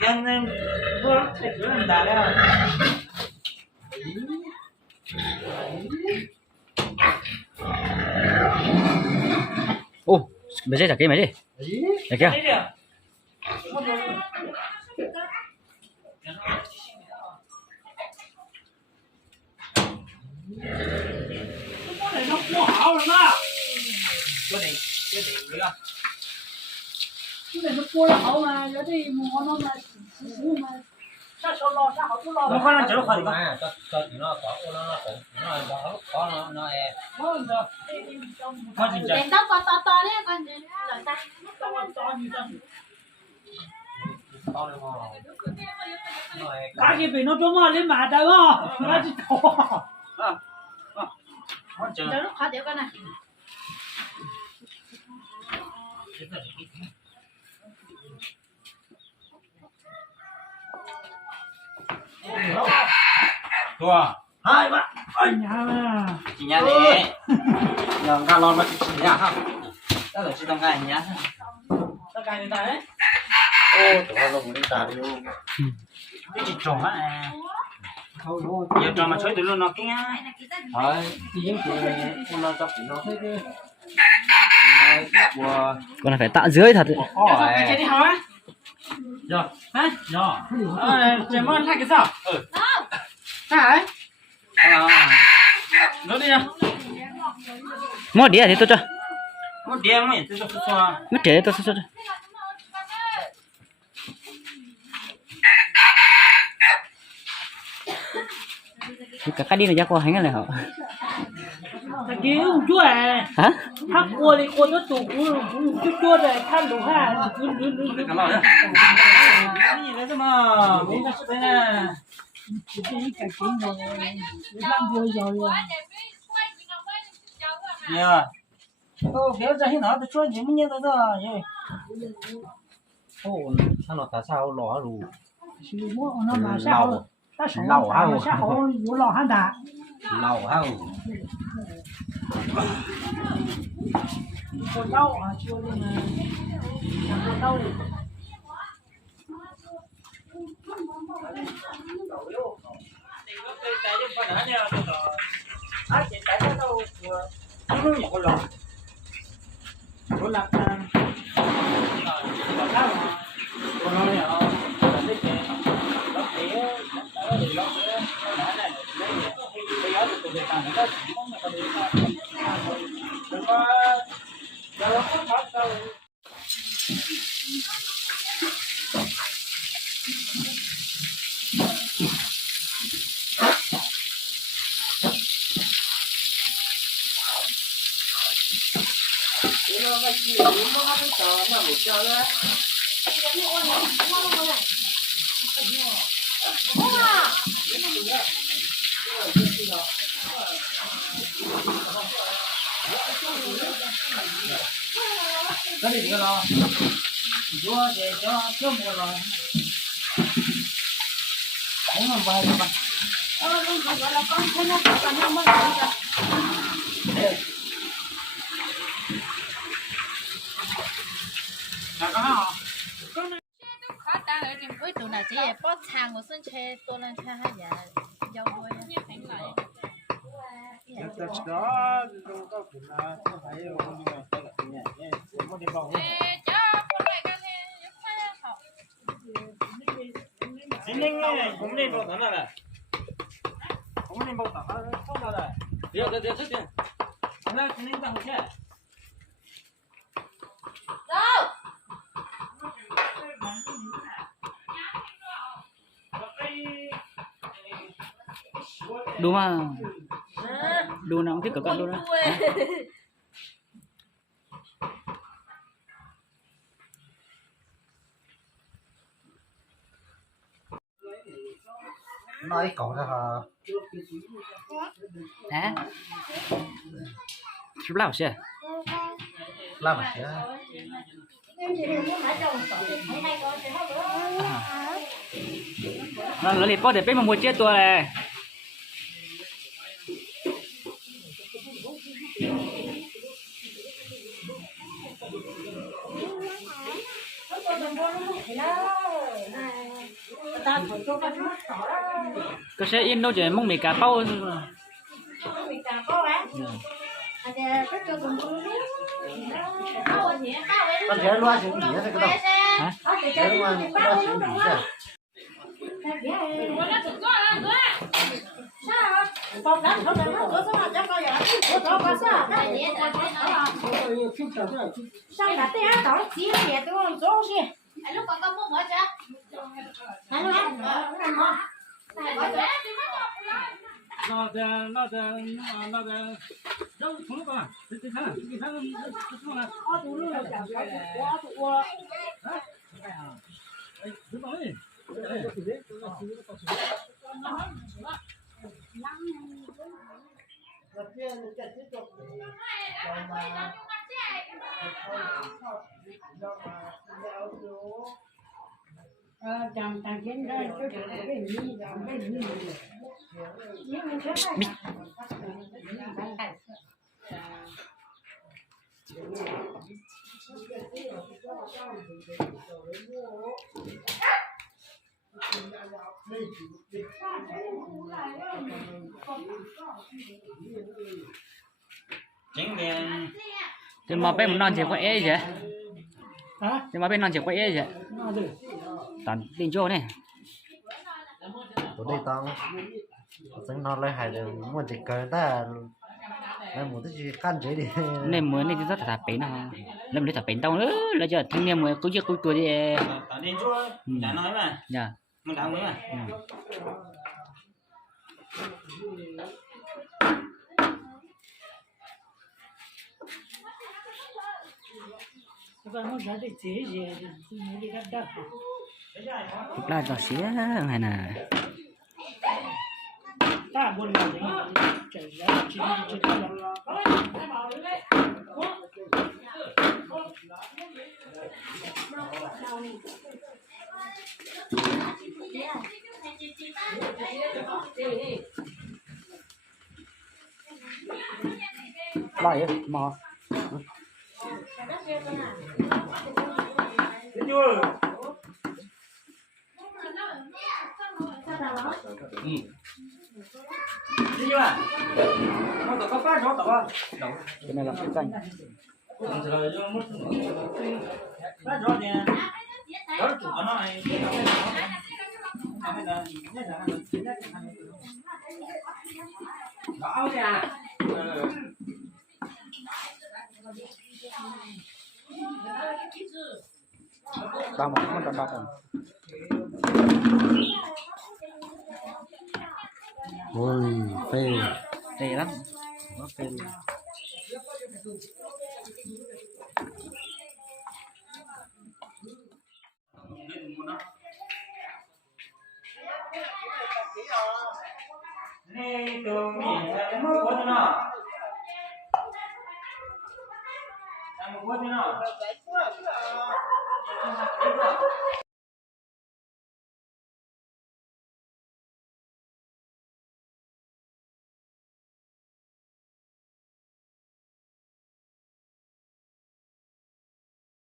Nhân nên bữa thịt nữa là đã đấy. Ô, mấy dây chả kia mấy gì? Đấy kia. Cái này nó quá hảo rồi mà. Cái này nữa. Cái này nó quá hảo mà, giờ thì mua nó mà mà sao sao lo sao hảo lo. Nó phải chở khỏi mà. Cho nó có nó e. Vâng rồi. Có gì vậy? Đèn tóc to to đấy con lời ta. To như thế. To lên mà. Cái gì bị nó trốn mà lên mà đấy không? Nó chỉ to. Đỡ lúc khó tiểu con này. Tua. Hai bạn. Ôi nhà mà. Chị nhà này. Giờ ga lon mất chị nhà ha. Đó là chị tông ga nhá. Tao cài người ta đấy. Ô, tụi nó lồng đi ta đi luôn. Cái chị tròn á. Thôi thôi. Giờ tròn mà chơi tụi nó kia. Thôi, đi những cái nó cho nó thấy đi. Con này phải tạ dưới thật. Cái chơi đi hả? Giờ. Hả? Giờ. Chơi món thay cái sao? Hả? Nó đi à? Mất đĩa thì tôi cho. Một đêm ấy, tôi cho. Mất trẻ tôi cho. Cả cái đi này chắc qua hành này hả? Cái kia không chúa à? Hả? Thắc qua đi qua nó tụ cũng chút chúa này than đủ ha. Cái lon nữa. Cái gì đấy mà? Mình đã thấy nè. Cái chuyện rồi. Làm vui rồi. Dạ. Ô, kéo ra hết nó tôi chúa gì mới nhớ tôi rồi. Ô, sao nó tại sao lỏ lù? Chỉ mua nó mà sao? Ta sống mà sao họ有老汉打？ Lầu ha. Cô đau à, chưa luôn à. Cô đau đi. Cái gì đó? Chúa để cho mua rồi. Không làm bài được mà. Không phải là con thấy nó còn không mới được. Là có hả? Khó ta ở trên cuối tụ này chỉ là bó thang của sân chơi tôi lên chơi hai giờ dâu thôi. Đó, tôi có cũng là phải không mà phải là nhà nhé. Có đi vào. Chính này cũng nên vào đó là. Cũng nên vào đó không là này. Được trước tiên. Nó chính nên vào chứ. Đâu? Đúng mà. Đu nào cũng thích cả con đu đó. Nói cậu ra hả? Hả? Chụp lão xe. Làm mà chứ. Nó liệt có thể biết mà mua chết tua này. Có sẽ in đâu chứ mong mì cá bao con chế loa chữ gì hết cái đâu chế loa chữ gì hết lúc còn có mua chưa? đâu xuống con à cái thằng xuống là Chẳng kiến ra cho cái gì chính liền thì mà bên non chỉ có e chứ hả thì mà bên non chỉ có e chứ nó được toàn tin chỗ này tụi đây tao tính nó lấy hai đường muốn chỉ cười ta em muốn cái căn chế đi nên mới nên rất là bén nào nên mới thật bén tao nữa là giờ thanh niên mới cứ giết cứ tuổi đi tao đi chúa đã nói mà dạ mình đã nói mà và nó ra để chế gì nó đi đắt đắt là cho xía này nè ta buồn là gì chạy ra chỉ lại mò chưa đi chưa nó có phát nó tao cái này là cái canh phát rõ nè đó chủ nó này đó nha ba một con tròn bạc ôi phê tệ lắm nó phê luôn này tôi nghĩ là nó có thế nào nó có thế nào